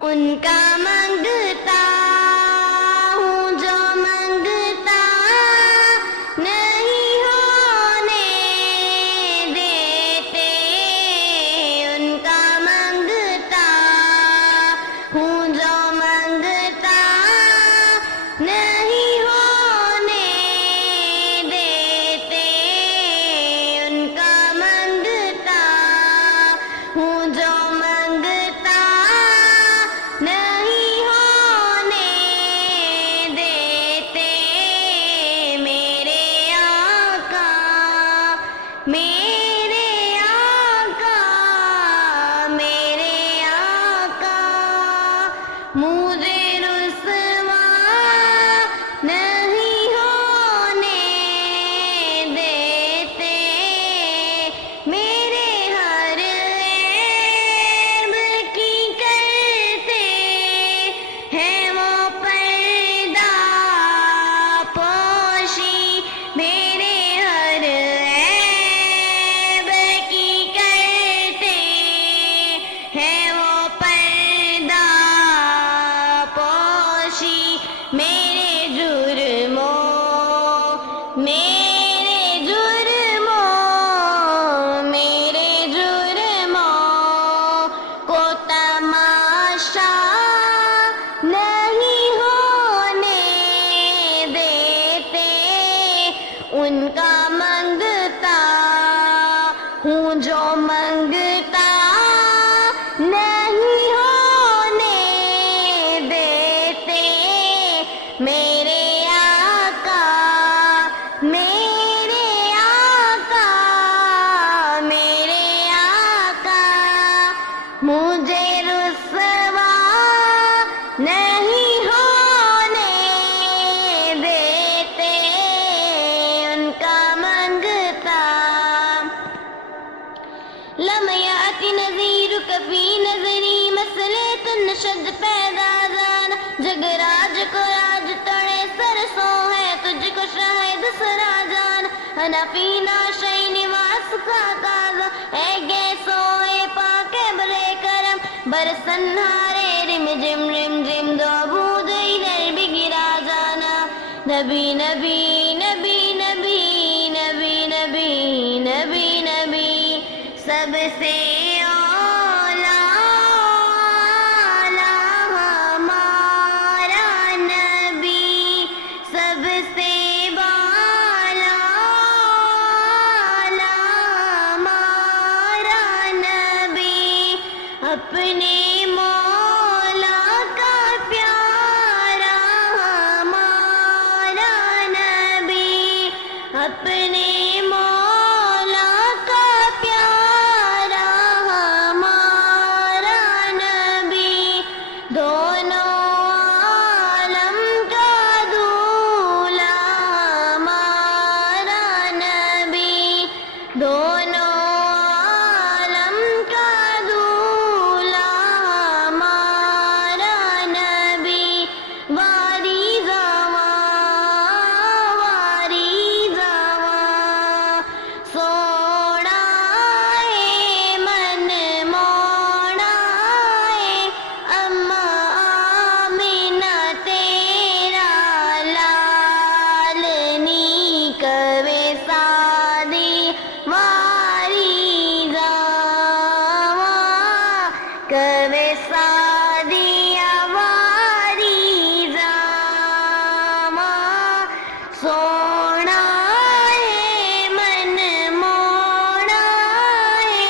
ان کا منگتا ہوں جو منگتا نہیں ہونے دیتے، ان کا منگتا ہوں جو منگتا نہیں ہونے دیتے، ان کا منگتا ہوں جو منگتا نہیں ہونے دیتے، میرے آقا میرے آقا میرے آقا مجھے رسوا نہیں ہونے دیتے، میرے ہر عیب کی کرتے ہیں وہ پردہ پوشی، میرے ہر عیب کی کرتے ہیں وہ پردہ پوشی، میرے جرموں کو تماشا نہیں ہونے دیتے، ان کا منگتا ہوں جو منگتا نہیں ہونے دیتے، میرے آقا میرے آقا میرے آقا مجھے رسوا نہیں ہونے دیتے، ان کا منگتا لم یأتی نذیرک فی نظری مسلۃ نشد پیدا زان، جگراج کو راج تڑے سرسوں ہے تجھ کو شاہد سرا جان، حنفی ناشئی نواس کا کاز اے گیسو اے پاک برے کرم، برسنہارے رم جم دو بود ادھر بھی گرا جانا، نبی نبی نبی نبی نبی نبی نبی نبی سب سے اولا ہمارا نبی، سب سے بالا ہمارا نبی، اپنے مولا کا پیارا ہمارا نبی، اپنے مولا کا پیارا ہمارا نبی، دونوں عالم کا دولہا ہمارا نبی، دونوں عالم کا دولہا ہمارا نبی، واری زواں سوڑا ہے من موڑا ہے، اماں آمنہ تیرا لال نیک وے سادی، واری زواں کوے سادی واری زواں سونا ہے من موڑا ہے،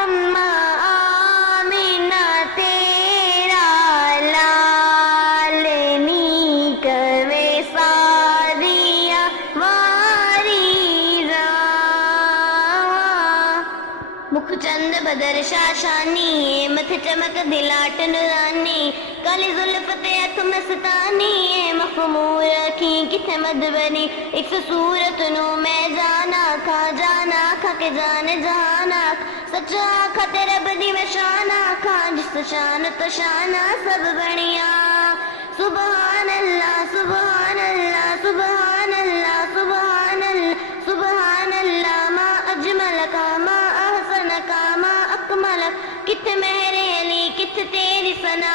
اماں آمنہ تیرا لال نیک وے سادی واری زواں، مکھ چند بدر شاشانی، متھ چمک دلاٹ نورانی، کالی زلف تے ہتھ مستانی، مخمور اکھیں کتھے مد بنی، ایک سو صورت نو میں جانا کھا کے جانے جہانا، سچا آکھا تے رب دی میں شان آکھا، جس شان تو شانہ سب بڑیاں، سبحان اللہ سبحان اللہ سبحان اللہ سبحان اللہ سبحان اللہ، ما اجمل کا ما احسن کا ما اکمل، کتھے مہر علی کتھے تیری ثنا